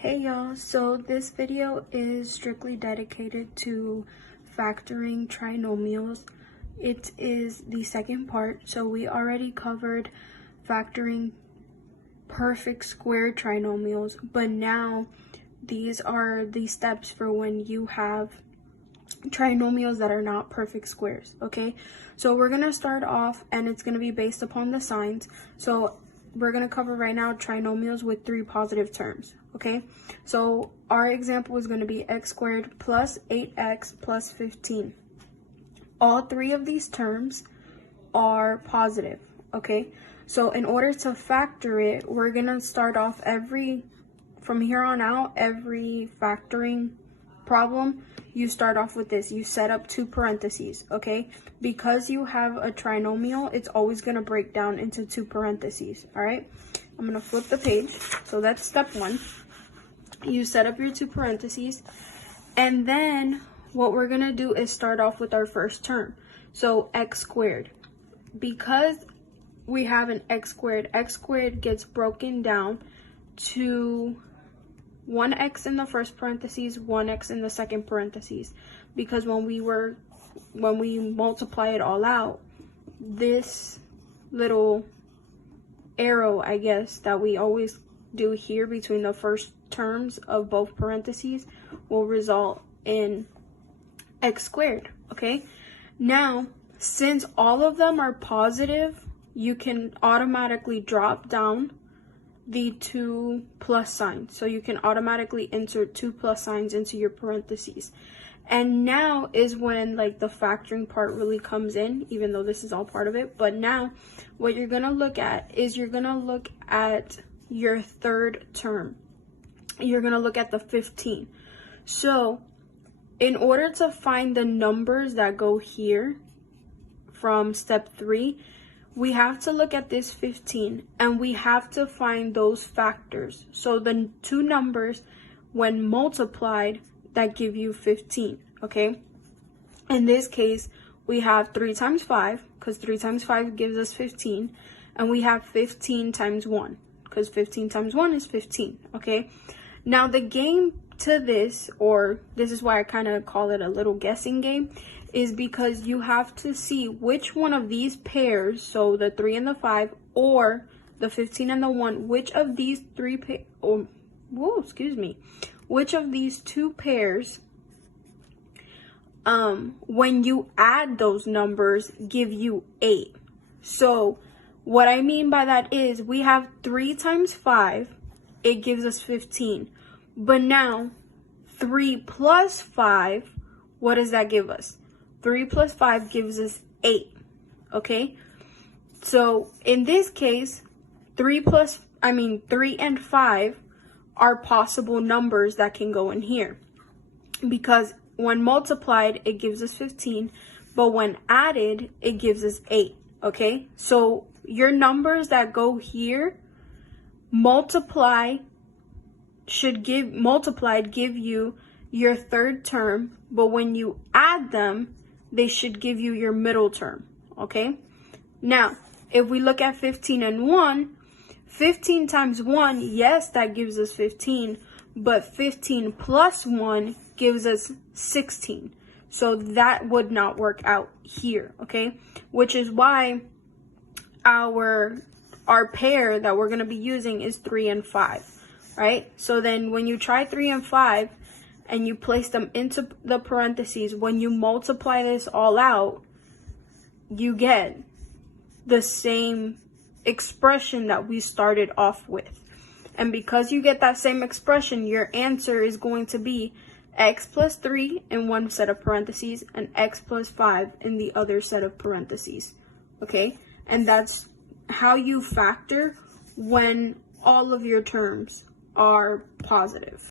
Hey y'all, so this video is strictly dedicated to factoring trinomials. It is the second part, so we already covered factoring perfect square trinomials, but now these are the steps for when you have trinomials that are not perfect squares. Okay, so we're gonna start off and it's gonna be based upon the signs. So we're going to cover right now trinomials with 3 positive terms. Okay, so our example is going to be x squared plus 8x plus 15. All 3 of these terms are positive. Okay, so in order to factor it, we're going to start off from here on out, every factoring problem, you start off with this. You set up 2 parentheses, okay? Because you have a trinomial, it's always going to break down into 2 parentheses, all right? I'm going to flip the page. So that's step 1. You set up your 2 parentheses. And then what we're going to do is start off with our first term. So x squared. Because we have an x squared gets broken down to 1x in the first parentheses, 1x in the second parentheses, because when we multiply it all out, this little arrow, I guess, that we always do here between the first terms of both parentheses will result in x squared. Okay, now since all of them are positive, you can automatically drop down the 2 plus signs. So you can automatically insert 2 plus signs into your parentheses. And now is when like the factoring part really comes in, even though this is all part of it. But now what you're going to look at is you're going to look at your third term. You're going to look at the 15. So in order to find the numbers that go here from step 3, we have to look at this 15 and we have to find those factors. So the 2 numbers when multiplied that give you 15, okay? In this case, we have 3 times 5 because 3 times 5 gives us 15, and we have 15 times 1 because 15 times 1 is 15, okay? Now the game to this, or this is why I kind of call it a little guessing game, is because you have to see which one of these pairs, so the 3 and the 5 or the 15 and the 1, which of these which of these 2 pairs, when you add those numbers, give you 8. So what I mean by that is we have 3 times 5, it gives us 15. But now 3 plus 5, what does that give us? 3 plus 5 gives us 8, okay? So in this case, 3 and 5 are possible numbers that can go in here. Because when multiplied, it gives us 15, but when added, it gives us 8, okay? So your numbers that go here, multiplied give you your third term, but when you add them, they should give you your middle term, okay? Now, if we look at 15 and 1, 15 times 1, yes, that gives us 15, but 15 plus 1 gives us 16. So that would not work out here, okay? Which is why our pair that we're going to be using is 3 and 5, right? So then when you try 3 and 5, and you place them into the parentheses, when you multiply this all out, you get the same expression that we started off with. And because you get that same expression, your answer is going to be x plus 3 in one set of parentheses and x plus 5 in the other set of parentheses. Okay? And that's how you factor when all of your terms are positive.